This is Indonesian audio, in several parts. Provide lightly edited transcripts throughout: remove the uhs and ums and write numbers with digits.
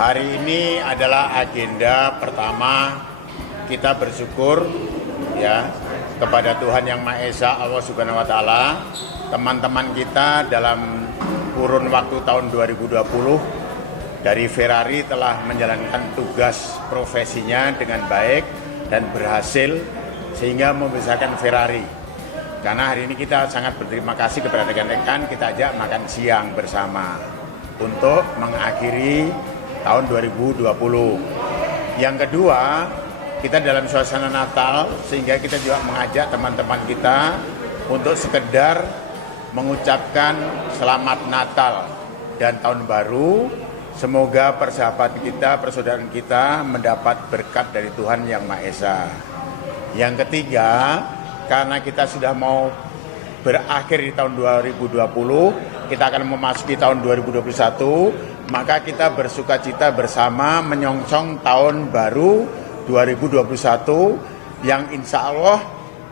Hari ini adalah agenda pertama kita bersyukur ya kepada Tuhan Yang Maha Esa, Allah Subhanahu wa taala. Teman-teman kita dalam kurun waktu tahun 2020 dari Ferrari telah menjalankan tugas profesinya dengan baik dan berhasil sehingga membesarkan Ferrari. Karena hari ini kita sangat berterima kasih kepada rekan-rekan, kita ajak makan siang bersama untuk mengakhiri tahun 2020. Yang kedua, kita dalam suasana Natal sehingga kita juga mengajak teman-teman kita untuk sekedar mengucapkan selamat Natal dan tahun baru. Semoga persahabatan kita, persaudaraan kita mendapat berkat dari Tuhan Yang Maha Esa. Yang ketiga, karena kita sudah mau berakhir di tahun 2020, kita akan memasuki tahun 2021, maka kita bersukacita bersama menyongsong tahun baru 2021 yang insya Allah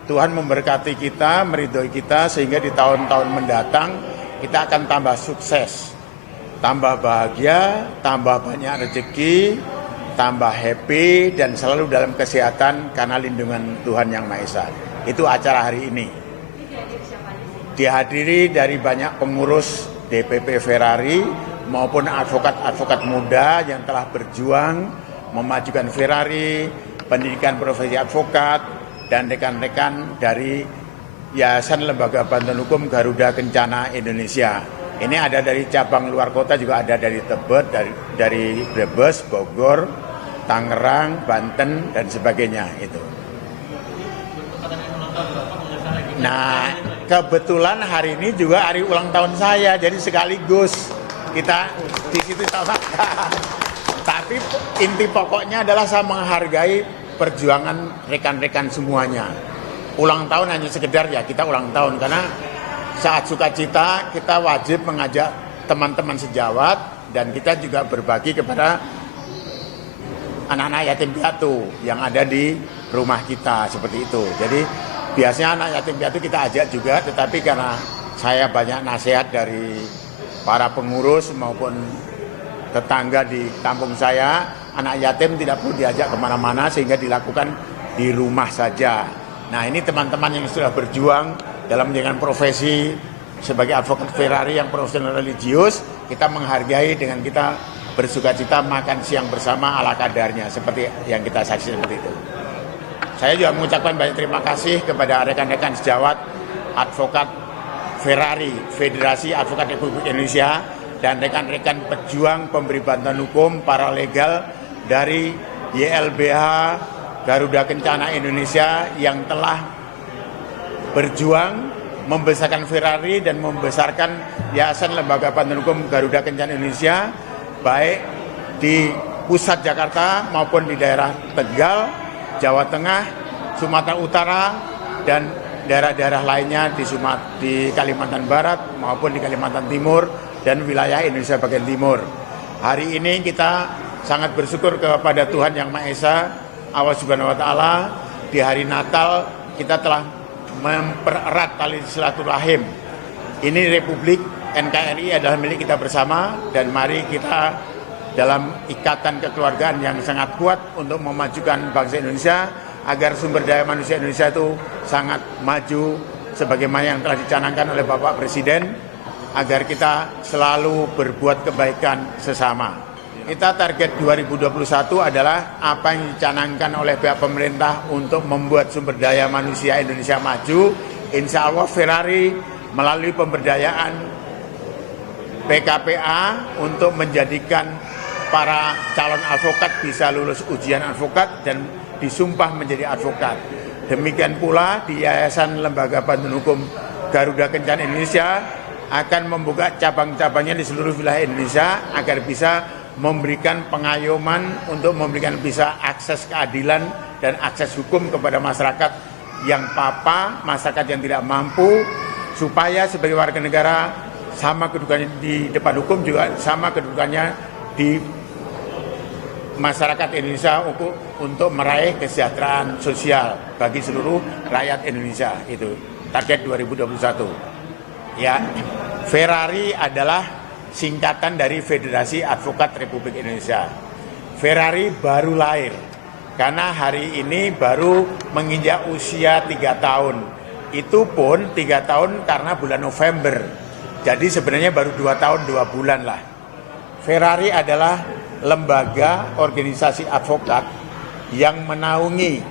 Tuhan memberkati kita, meridhoi kita sehingga di tahun-tahun mendatang kita akan tambah sukses, tambah bahagia, tambah banyak rezeki, tambah happy dan selalu dalam kesehatan karena lindungan Tuhan Yang Maha Esa. Itu acara hari ini. Dihadiri dari banyak pengurus DPP Ferrari maupun advokat-advokat muda yang telah berjuang memajukan Ferrari, pendidikan profesi advokat, dan rekan-rekan dari Yayasan Lembaga Bantuan Hukum Garuda Kencana Indonesia. Ini ada dari cabang luar kota, juga ada dari Tebet, dari Brebes, Bogor, Tangerang, Banten, dan sebagainya itu. Nah, kebetulan hari ini juga hari ulang tahun saya, jadi sekaligus kita di situ sama. Tapi inti pokoknya adalah saya menghargai perjuangan rekan-rekan semuanya. Ulang tahun hanya sekedar ya kita ulang tahun, karena saat sukacita kita wajib mengajak teman-teman sejawat dan kita juga berbagi kepada anak-anak yatim piatu yang ada di rumah kita seperti itu. Jadi biasanya anak yatim piatu kita ajak juga, tetapi karena saya banyak nasihat dari para pengurus maupun tetangga di kampung saya, anak yatim tidak perlu diajak kemana-mana sehingga dilakukan di rumah saja. Nah, ini teman-teman yang sudah berjuang dalam menjalankan profesi sebagai advokat Ferrari yang profesional religius, kita menghargai dengan kita bersukacita makan siang bersama ala kadarnya seperti yang kita saksikan seperti itu. Saya juga mengucapkan banyak terima kasih kepada rekan-rekan sejawat advokat Ferrari, Federasi Advokat Republik Indonesia, dan rekan-rekan pejuang pemberi bantuan hukum paralegal dari YLBH Garuda Kencana Indonesia yang telah berjuang membesarkan Ferrari dan membesarkan Yayasan Lembaga Bantuan Hukum Garuda Kencana Indonesia, baik di pusat Jakarta maupun di daerah Tegal, Jawa Tengah, Sumatera Utara, dan daerah-daerah lainnya di Kalimantan Barat maupun di Kalimantan Timur dan wilayah Indonesia bagian timur. Hari ini kita sangat bersyukur kepada Tuhan Yang Maha Esa, Allah Subhanahu wa taala. Di hari Natal kita telah mempererat tali silaturahim. Ini Republik NKRI adalah milik kita bersama, dan mari kita dalam ikatan kekeluargaan yang sangat kuat untuk memajukan bangsa Indonesia agar sumber daya manusia Indonesia itu sangat maju sebagaimana yang telah dicanangkan oleh Bapak Presiden, agar kita selalu berbuat kebaikan sesama. Kita target 2021 adalah apa yang dicanangkan oleh pihak pemerintah untuk membuat sumber daya manusia Indonesia maju. Insya Allah Ferrari melalui pemberdayaan PKPA untuk menjadikan para calon advokat bisa lulus ujian advokat dan disumpah menjadi advokat. Demikian pula di Yayasan Lembaga Bantuan Hukum Garuda Kencana Indonesia akan membuka cabang-cabangnya di seluruh wilayah Indonesia agar bisa memberikan pengayoman untuk memberikan bisa akses keadilan dan akses hukum kepada masyarakat yang papa, masyarakat yang tidak mampu, supaya sebagai warga negara sama kedudukannya di depan hukum juga sama kedudukannya di masyarakat Indonesia untuk meraih kesejahteraan sosial bagi seluruh rakyat Indonesia. Itu target 2021. Ya, Ferrari adalah singkatan dari Federasi Advokat Republik Indonesia. Ferrari baru lahir, karena hari ini baru menginjak usia 3 tahun. Itu pun 3 tahun karena bulan November. Jadi sebenarnya baru 2 tahun 2 bulan lah. Ferrari adalah lembaga organisasi advokat yang menaungi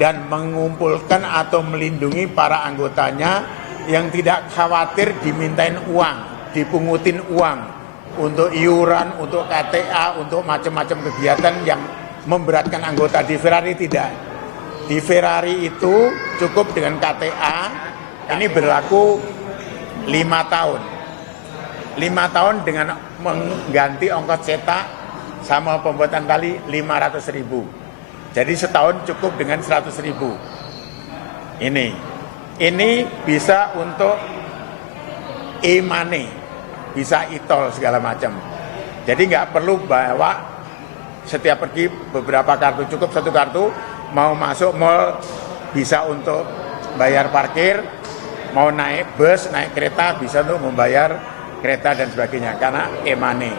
dan mengumpulkan atau melindungi para anggotanya yang tidak khawatir dimintain uang, dipungutin uang untuk iuran, untuk KTA, untuk macam-macam kegiatan yang memberatkan anggota. Di Ferrari tidak. Di Ferrari itu cukup dengan KTA, ini berlaku 5 tahun. 5 tahun dengan mengganti ongkos cetak sama pembuatan tali 500.000. Jadi setahun cukup dengan 100.000. Ini bisa untuk e-money, bisa e-tol segala macam. Jadi nggak perlu bawa setiap pergi beberapa kartu, cukup 1 kartu. Mau masuk mall bisa untuk bayar parkir, mau naik bus, naik kereta bisa untuk membayar kereta dan sebagainya karena e-money.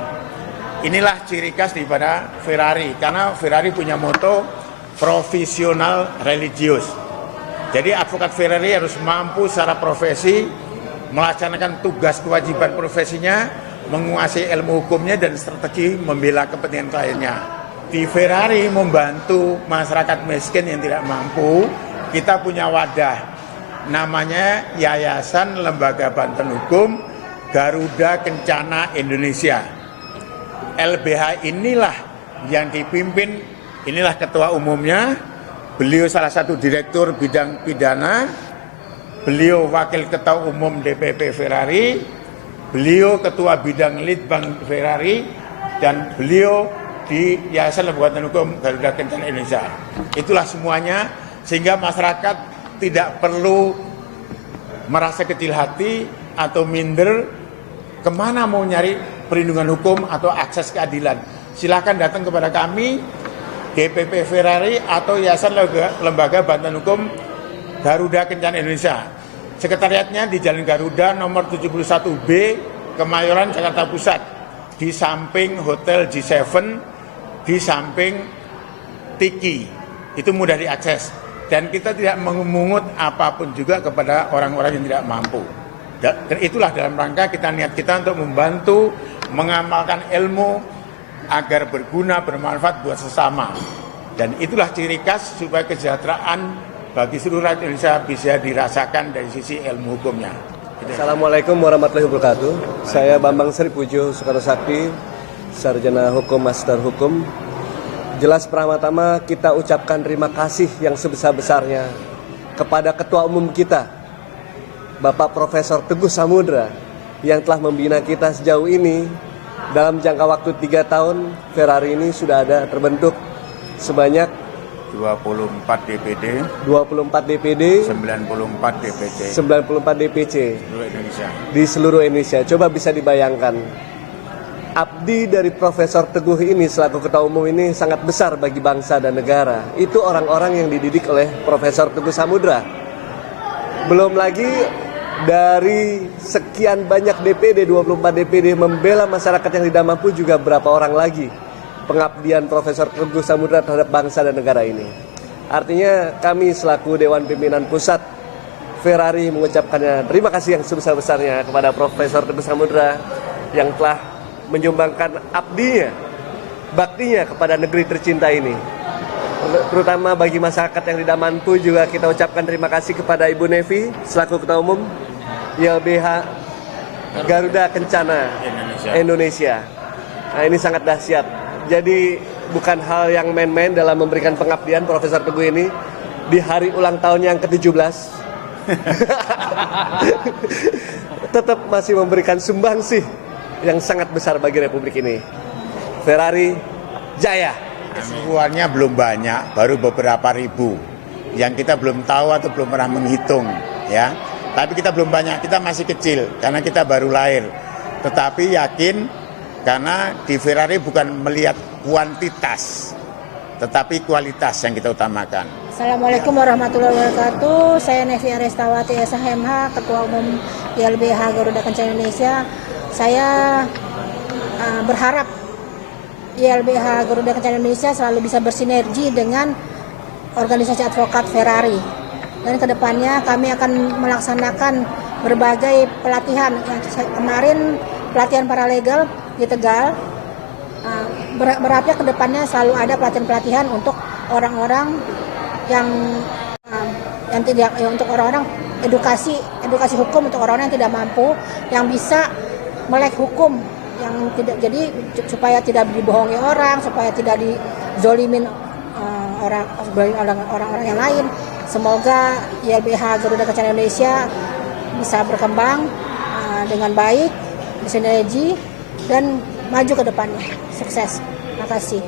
Inilah ciri khas daripada Ferrari, karena Ferrari punya moto profesional religius. Jadi advokat Ferrari harus mampu secara profesi melaksanakan tugas kewajiban profesinya, menguasai ilmu hukumnya dan strategi membela kepentingan kliennya. Di Ferrari membantu masyarakat miskin yang tidak mampu. Kita punya wadah, namanya Yayasan Lembaga Bantuan Hukum Garuda Kencana Indonesia. LBH inilah yang dipimpin, inilah ketua umumnya, beliau salah satu direktur bidang pidana, beliau wakil ketua umum DPP Ferrari, beliau ketua bidang Litbang Ferrari, dan beliau di Yayasan Lembaga Bantuan Hukum Garuda Kencana Indonesia. Itulah semuanya, sehingga masyarakat tidak perlu merasa kecil hati atau minder kemana mau nyari perlindungan hukum atau akses keadilan. Silakan datang kepada kami, DPP Ferrari atau Yayasan Lembaga Bantuan Hukum Garuda Kencana Indonesia. Sekretariatnya di Jalan Garuda nomor 71B, Kemayoran, Jakarta Pusat, di samping Hotel G7, di samping Tiki. Itu mudah diakses. Dan kita tidak memungut apapun juga kepada orang-orang yang tidak mampu. Dan itulah dalam rangka niat kita untuk membantu mengamalkan ilmu agar berguna, bermanfaat buat sesama. Dan itulah ciri khas supaya kesejahteraan bagi seluruh rakyat Indonesia bisa dirasakan dari sisi ilmu hukumnya. Assalamualaikum warahmatullahi wabarakatuh. Saya Bambang Sri Pujo Soekarno Sakti, Sarjana Hukum, Master Hukum. Jelas pertama-tama kita ucapkan terima kasih yang sebesar-besarnya kepada Ketua Umum kita, Bapak Profesor Teguh Samudra, yang telah membina kita sejauh ini. Dalam jangka waktu 3 tahun, Ferrari ini sudah ada terbentuk sebanyak 24 DPD, 94 DPC seluruh Indonesia. Di seluruh Indonesia. Coba bisa dibayangkan, abdi dari Profesor Teguh ini selaku Ketua Umum ini sangat besar bagi bangsa dan negara. Itu orang-orang yang dididik oleh Profesor Teguh Samudra. Belum lagi dari sekian banyak DPD, 24 DPD membela masyarakat yang tidak mampu juga berapa orang lagi pengabdian Profesor Teguh Samudra terhadap bangsa dan negara ini. Artinya kami selaku Dewan Pimpinan Pusat Ferrari mengucapkan terima kasih yang sebesar-besarnya kepada Profesor Teguh Samudra yang telah menyumbangkan abdinya, baktinya kepada negeri tercinta ini. Terutama bagi masyarakat yang tidak mampu juga kita ucapkan terima kasih kepada Ibu Nevi selaku Ketua Umum YLBH Garuda Kencana Indonesia. Nah, ini sangat dahsyat. Jadi bukan hal yang main-main dalam memberikan pengabdian Profesor Teguh ini di hari ulang tahun yang ke-17. Tetap masih memberikan sumbangsih yang sangat besar bagi Republik ini. Ferrari Jaya. Keseluruhannya belum banyak, baru beberapa ribu yang kita belum tahu atau belum pernah menghitung, ya. Tapi kita belum banyak, kita masih kecil karena kita baru lahir. Tetapi yakin karena di Ferrari bukan melihat kuantitas, tetapi kualitas yang kita utamakan. Assalamualaikum warahmatullahi wabarakatuh. Saya Nevi Arestawati SHMH, Ketua Umum YLBH Garuda Kencana Indonesia. Saya berharap YLBH Garuda Kencana Indonesia selalu bisa bersinergi dengan organisasi advokat Ferrari. Dan kedepannya kami akan melaksanakan berbagai pelatihan. Kemarin pelatihan paralegal di Tegal. Berharapnya kedepannya selalu ada pelatihan-pelatihan untuk orang-orang yang tidak, untuk orang-orang edukasi hukum untuk orang-orang yang tidak mampu, yang bisa melek hukum, yang tidak, jadi supaya tidak dibohongi orang, supaya tidak dizolimin orang-orang yang lain. Semoga YLBH Garuda Kencana Indonesia bisa berkembang dengan baik, bersinergi dan maju ke depannya. Sukses. Terima kasih.